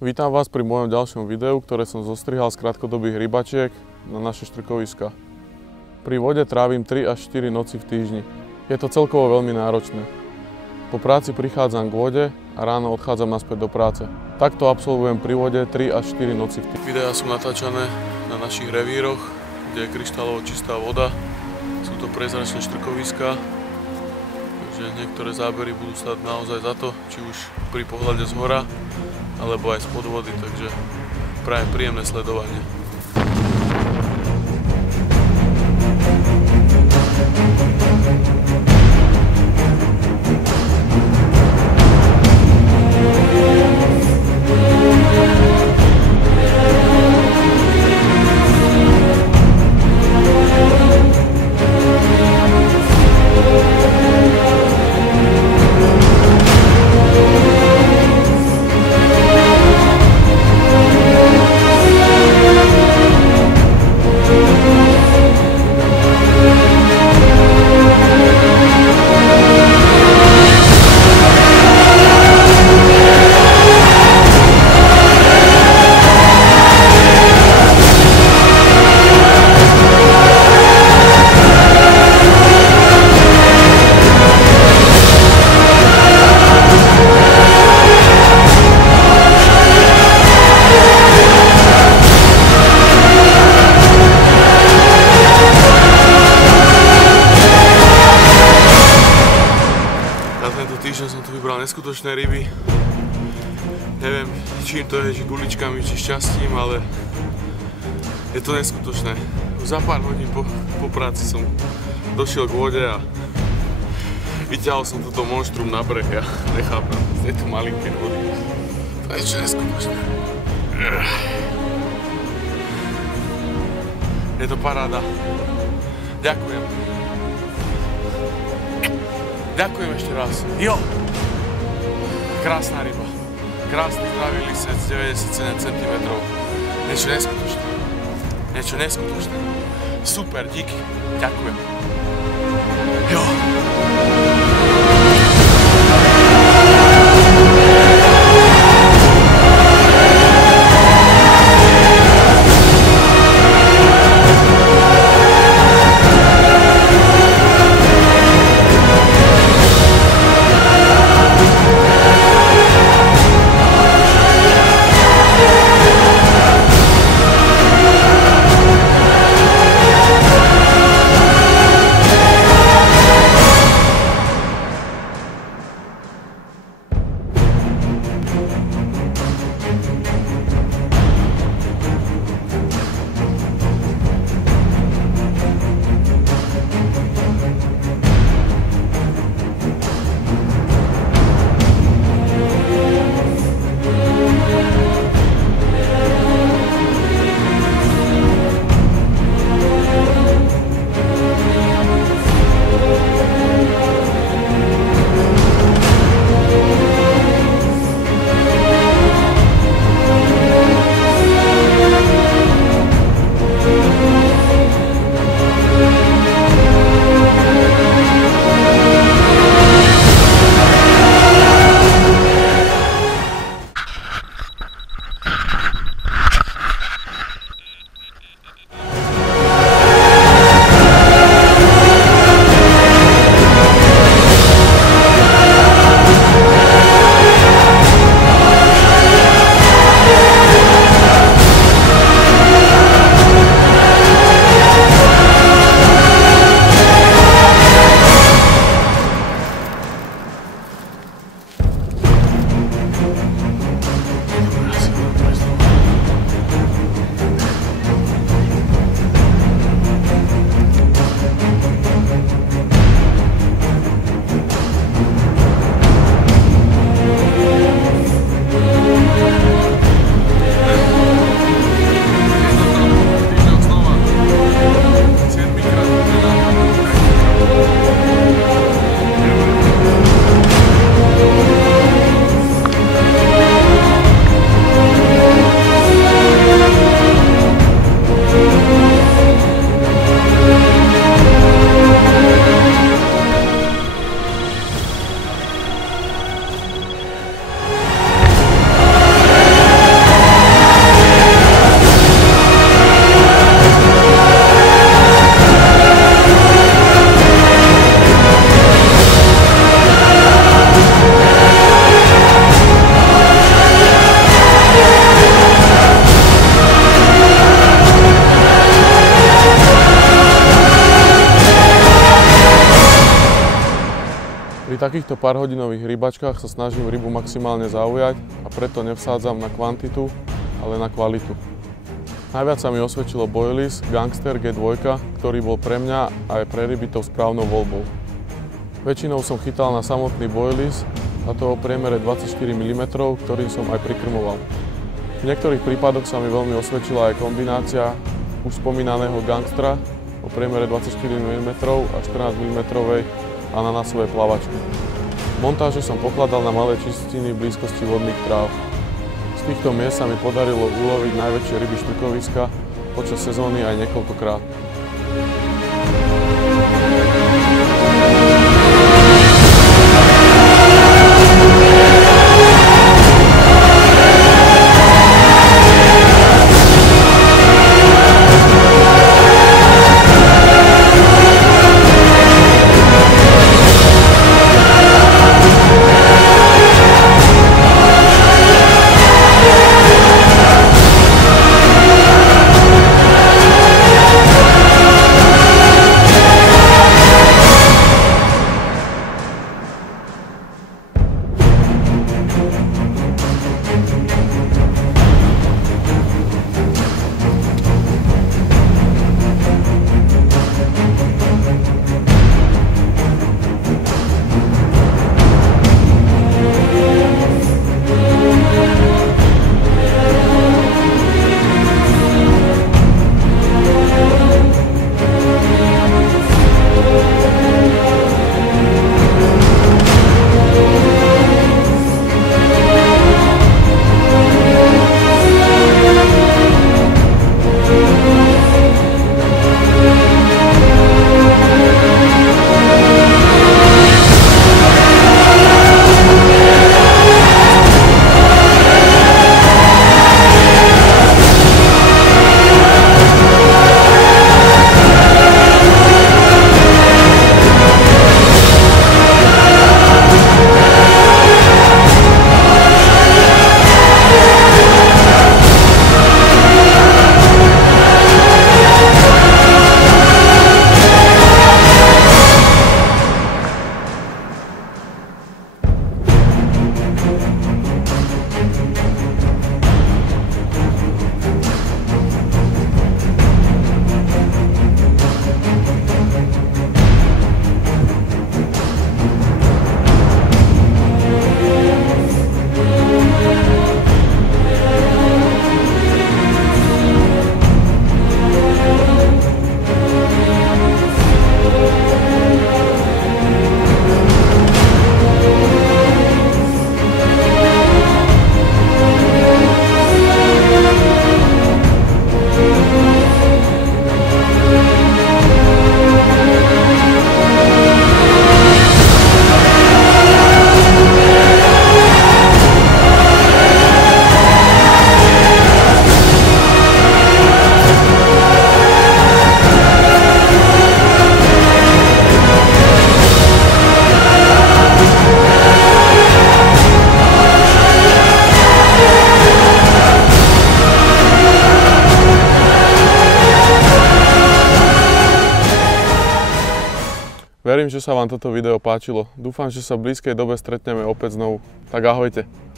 Vítam vás pri mojom ďalšom videu, ktoré som zostrihal z krátkodobých rybačiek na naše štrkoviska. Pri vode trávim 3 až 4 noci v týždni. Je to celkovo veľmi náročné. Po práci prichádzam k vode a ráno odchádzam naspäť do práce. Takto absolvujem pri vode 3 až 4 noci v týždni. Videá sú natáčané na našich revíroch, kde je kryštálovo čistá voda. Sú to prezračné štrkoviská, takže niektoré zábery budú stáť naozaj za to, či už pri pohľade zhora, alebo aj spod vody, takže prajem príjemné sledovanie. Som tu vybral neskutočné ryby. Neviem, čím to je, či guličkami, či šťastím, ale je to neskutočné. Už za pár hodín po práci som došiel k vode a vyťahol som toto monštrum na breh. Ja nechápem, je to malinké vody. To je niečo neskutočné. Je to paráda. Ďakujem. Ďakujem ešte raz. Jo! Krásna ryba. Krásny zdravý lisec, 97 cm. Niečo neskutočné. Niečo neskutočné. Super, díky. Ďakujem. Jo! Pri takýchto párhodinových rybačkách sa snažím rybu maximálne zaujať a preto nevsádzam na kvantitu, ale na kvalitu. Najviac sa mi osvedčilo boilies Gangster G2, ktorý bol pre mňa aj pre ryby tou správnou voľbou. Väčšinou som chytal na samotný boilies, a to o priemere 24 mm, ktorým som aj prikrmoval. V niektorých prípadoch sa mi veľmi osvedčila aj kombinácia už spomínaného Gangstra o priemere 24 mm a 14 mm ananásovej plavačky. V montáže som pokladal na malé čistiny v blízkosti vodných tráv. Z týchto miest sa mi podarilo uloviť najväčšie ryby štrkoviska počas sezóny aj niekoľkokrát. Verím, že sa vám toto video páčilo. Dúfam, že sa v blízkej dobe stretneme opäť znovu. Tak ahojte.